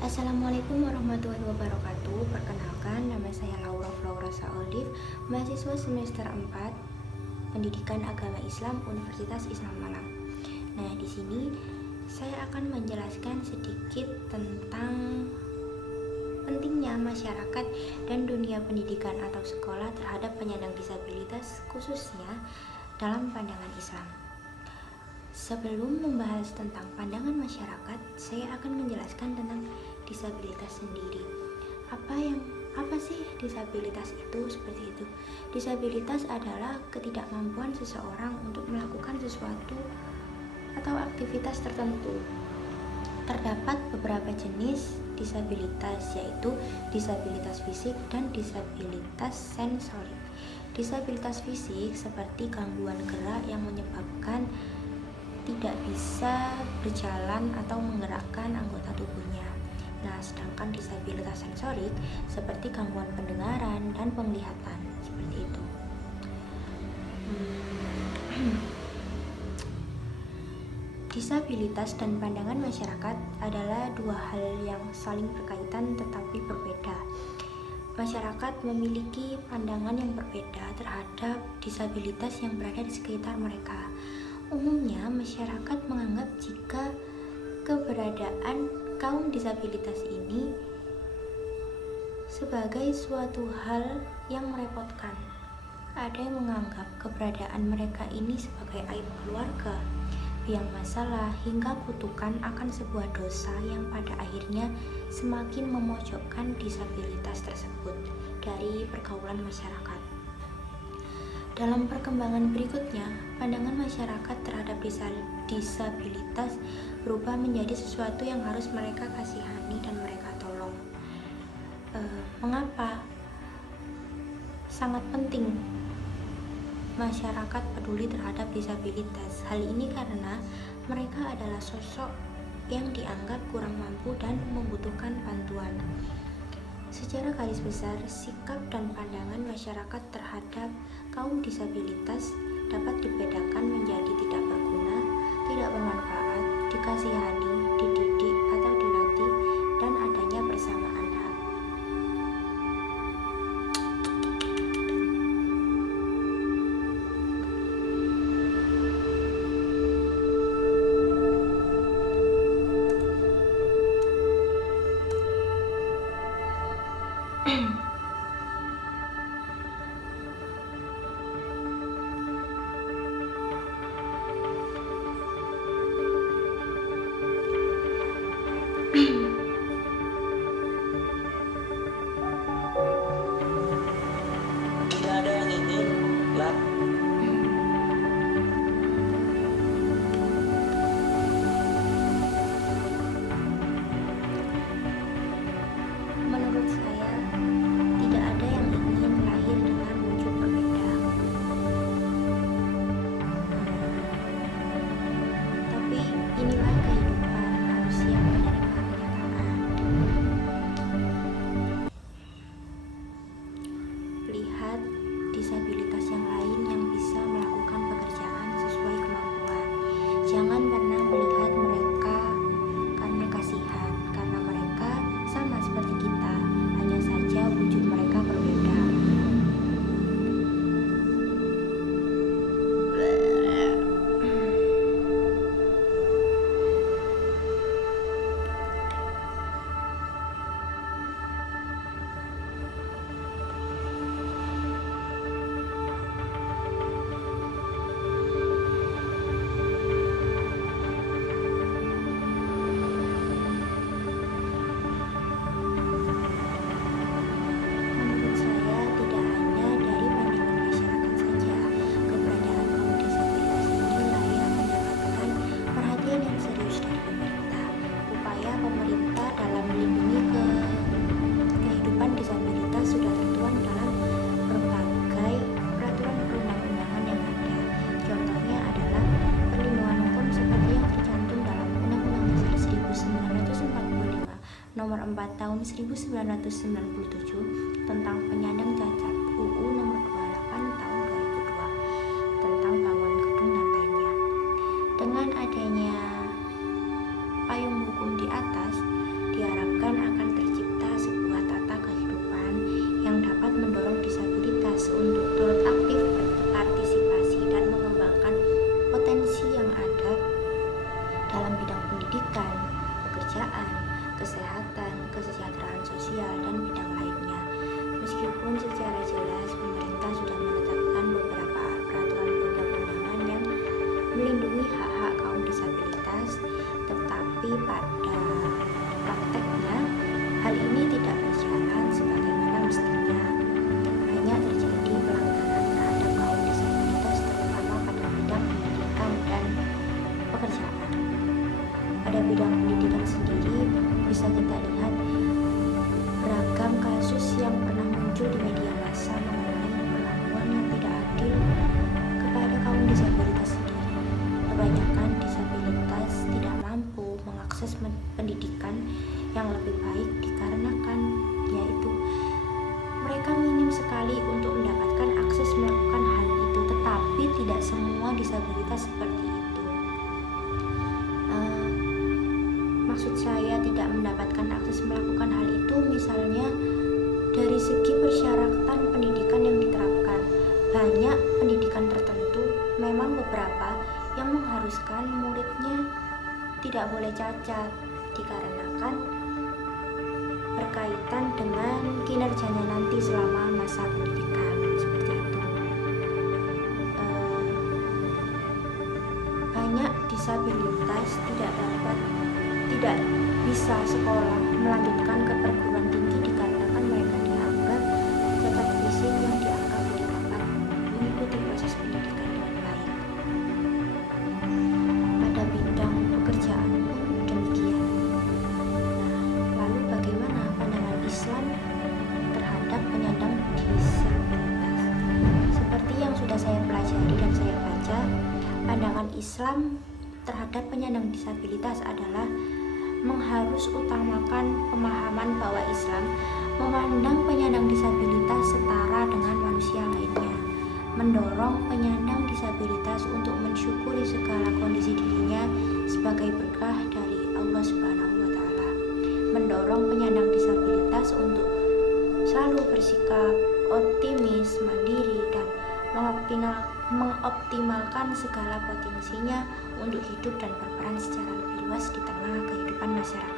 Assalamualaikum warahmatullahi wabarakatuh. Perkenalkan, nama saya Laura Floresa Olive, mahasiswa semester 4 Pendidikan Agama Islam Universitas Islam Malang. Nah, di sini saya akan menjelaskan sedikit tentang pentingnya masyarakat dan dunia pendidikan atau sekolah terhadap penyandang disabilitas, khususnya dalam pandangan Islam. Sebelum membahas tentang pandangan masyarakat, saya akan menjelaskan tentang disabilitas sendiri. Apa sih disabilitas itu? Seperti itu. Disabilitas adalah ketidakmampuan seseorang untuk melakukan sesuatu atau aktivitas tertentu. Terdapat beberapa jenis disabilitas, yaitu disabilitas fisik dan disabilitas sensorik. Disabilitas fisik seperti gangguan gerak yang menyebabkan tidak bisa berjalan atau menggerakkan anggota tubuhnya. Nah, sedangkan disabilitas sensorik seperti gangguan pendengaran dan penglihatan, seperti itu. Disabilitas dan pandangan masyarakat adalah dua hal yang saling berkaitan tetapi berbeda. Masyarakat memiliki pandangan yang berbeda terhadap disabilitas yang berada di sekitar mereka. Umumnya, masyarakat menganggap jika keberadaan kaum disabilitas ini sebagai suatu hal yang merepotkan. Ada yang menganggap keberadaan mereka ini sebagai aib keluarga, biang masalah, hingga kutukan akan sebuah dosa yang pada akhirnya semakin memojokkan disabilitas tersebut dari pergaulan masyarakat. Dalam perkembangan berikutnya, pandangan masyarakat terhadap disabilitas berubah menjadi sesuatu yang harus mereka kasihani dan mereka tolong. Mengapa? Sangat penting masyarakat peduli terhadap disabilitas. Hal ini karena mereka adalah sosok yang dianggap kurang mampu dan membutuhkan bantuan. Secara garis besar, sikap dan pandangan masyarakat terhadap kaum disabilitas dapat dibedakan menjadi tidak berguna, tidak bermanfaat, dikasihani, dididik atau dilatih, dan adanya persamaan hak. Tidak ada yang ingin lah. Menurut saya, tidak ada yang ingin lahir dengan wujud berbeda. Tapi inilah kehidupan, harus siap menerima kenyataan. Lihat disabilitas yang lain yang bisa melakukan pekerjaan sesuai kemampuan. Jangan pernah melihat mereka karena kasihan, karena mereka sama seperti kita, hanya saja wujud mereka berbeda. Menurut saya, tidak hanya dari pandangan masyarakat saja, keberadaan kaum disabilitas inilah yang mendapatkan perhatian yang serius dari pemerintah. Upaya pemerintah dalam melindungi kehidupan disabilitas sudah tertuang dalam berbagai peraturan perundang-undangan yang ada. Contohnya adalah perlindungan hukum seperti yang tercantum dalam Undang-Undang Dasar 1945 Nomor 4 Tahun 1997 tentang penyandang cacat, UU Nomor 28 Tahun 2002 tentang bangun gedung dan lainnya. Dengan adanya payung hukum di atas, diharapkan Meskipun secara jelas pemerintah sudah menetapkan beberapa peraturan perundang-undangan yang melindungi hak-hak kaum disabilitas, tetapi pada prakteknya hal ini tidak berjalan sebagaimana mestinya. Banyak terjadi pelanggaran terhadap kaum disabilitas, terutama pada bidang pendidikan dan pekerjaan. Pada bidang pendidikan sendiri bisa kita lihat beragam kasus yang pernah muncul di media massa mengenai perlakuan yang tidak adil kepada kaum disabilitas sendiri. Kebanyakan disabilitas tidak mampu mengakses pendidikan yang lebih baik dikarenakan yaitu mereka minim sekali untuk mendapatkan akses melakukan hal itu, tetapi tidak semua disabilitas seperti itu. Maksud saya tidak mendapatkan akses melakukan hal itu misalnya dari segi persyaratan pendidikan yang diterapkan. Banyak pendidikan tertentu, memang beberapa yang mengharuskan muridnya tidak boleh cacat dikarenakan berkaitan dengan kinerjanya nanti selama masa pendidikan, seperti itu. Banyak disabilitas tidak bisa sekolah melanjutkan ke perguruan tinggi dikarenakan mereka dianggap cacat fisik yang dianggap tidak dapat mengikuti proses pendidikan dengan baik. Pada bidang pekerjaan pun demikian. Lalu bagaimana pandangan Islam terhadap penyandang disabilitas? Seperti yang sudah saya pelajari dan saya baca, pandangan Islam terhadap penyandang disabilitas adalah mengharus utamakan pemahaman bahwa Islam memandang penyandang disabilitas setara dengan manusia lainnya, mendorong penyandang disabilitas untuk mensyukuri segala kondisi dirinya sebagai berkah dari Allah Subhanahu wa Ta'ala, mendorong penyandang disabilitas untuk selalu bersikap optimis, mandiri, dan mengoptimalkan segala potensinya untuk hidup dan berperan secara lebih luas di tengah kehidupan masyarakat.